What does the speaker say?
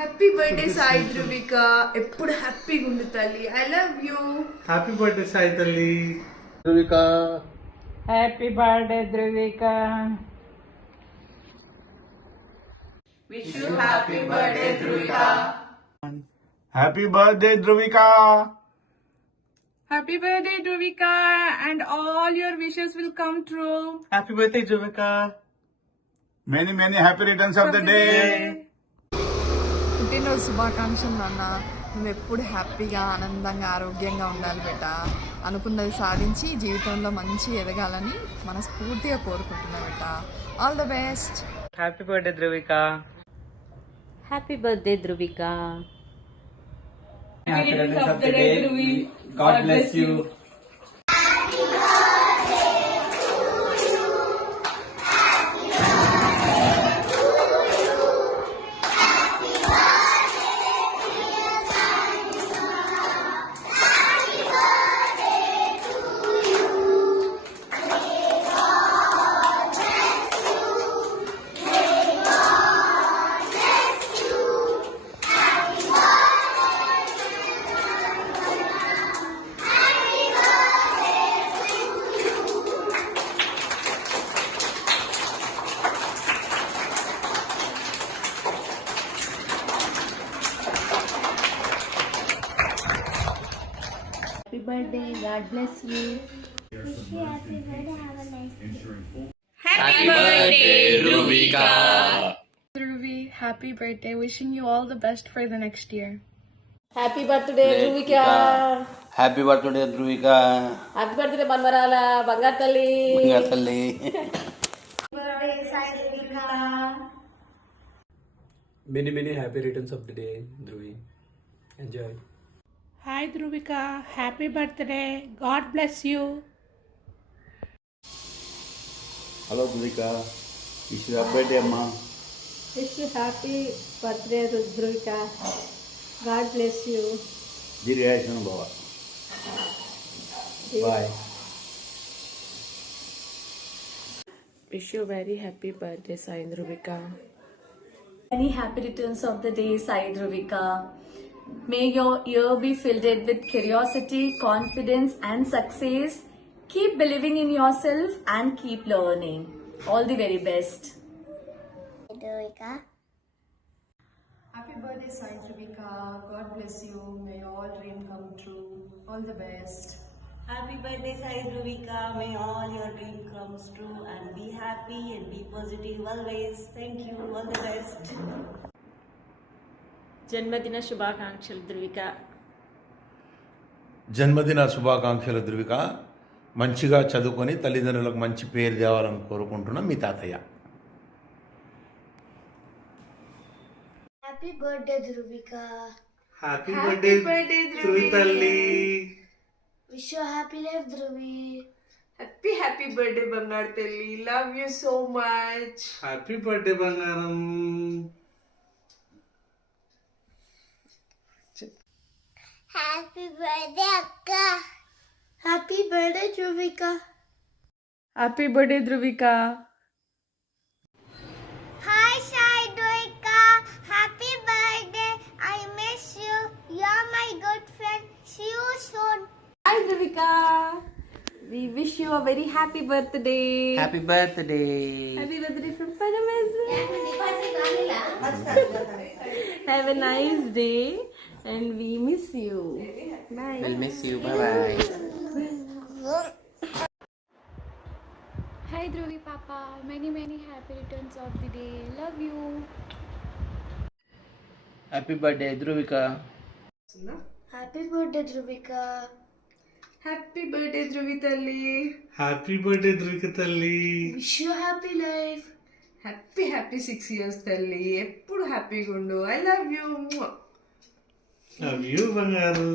Happy birthday Sai ధ్రువిక, ఎప్పుడు హ్యాపీగా ఉండు తల్లి. I love you. Happy birthday Sai తల్లి. Dhruvika happy birthday Dhruvika. Wish you happy birthday Dhruvika. Happy birthday Dhruvika. Happy birthday Dhruvika, and all your wishes will come true. Happy birthday Dhruvika. Many many happy returns of the day. పుట్టినరోజు శుభాకాంక్షలు నాన్న. నువ్వు ఎప్పుడు హ్యాపీగా ఆనందంగా ఆరోగ్యంగా ఉండాలి బేట. అనుకున్నది సాధించి జీవితంలో మంచి ఎదగాలని మనస్ఫూర్తిగా కోరుకుంటున్నా బేట. All the best. Happy birthday Dhruvika. Happy birthday Dhruvika. Happy returns of the day Dhruvi. God bless you. Happy birthday. God bless you. Happy birthday Dhruvika. Dhruvi, happy birthday. Wishing you all the best for the next year. Happy birthday Dhruvika. Happy birthday Dhruvika. Happy birthday Banmarala Bangar Talli. బంగారు తల్లి. Many happy returns of the day, Dhruvi. Enjoy. Hi Dhruvika, happy birthday. God bless you. Hello Dhruvika, wish you happy birthday అమ్మా. Wish you happy birthday Dhruvika. God bless you. దీర్ఘాయుష్మాన్ భవ. Bye. Wish you very happy birthday Sai Dhruvika. Many happy returns of the day, Sai Dhruvika. May your year be filled with curiosity, confidence, and success. Keep believing in yourself and keep learning. All the very best. Happy birthday Sai ധ്രുവിക. God bless you. May all dream come true. All the best. Happy birthday Sai Dhruvika. May all your dream comes true and be happy and be positive always. Thank you. All the best. జన్మదిన శుభాకాంక్షలు ధ్రువిక. జన్మదిన శుభాకాంక్షలు ధ్రువిక. మంచిగా చదువుకొని తల్లిదండ్రులకు మంచి పేరు తేవాలని కోరుకుంటున్నాం మీ తాతయ్య. Happy birthday Dhruvika. Happy birthday Dhruvi తల్లి. Wish you happy life Dhruvi. Happy birthday బంగారు తల్లి. Love you so much. Happy birthday బంగారం. హ్యాపీ బర్త్డే అక్క. Happy birthday Dhruvika. Happy birthday Dhruvika. Hi Sai Dhruvika. Happy birthday. I miss you. You are my good friend. See you soon. Hi Dhruvika. We wish you a very happy birthday. Happy birthday. Happy birthday from Paramazan. Have a nice day and we miss you. Bye. We'll miss you. Bye. Hi Dhruvi Papa, many happy returns of the day. Love you. Happy birthday Dhruvika. Happy birthday Dhruvika. Happy birthday Dhruvi తల్లి. Happy birthday Dhruvika తల్లి. Wish you happy life. Happy 6 years తల్లి. ఎప్పుడు హ్యాపీగా ఉండు. I love you. Love you బంగారు.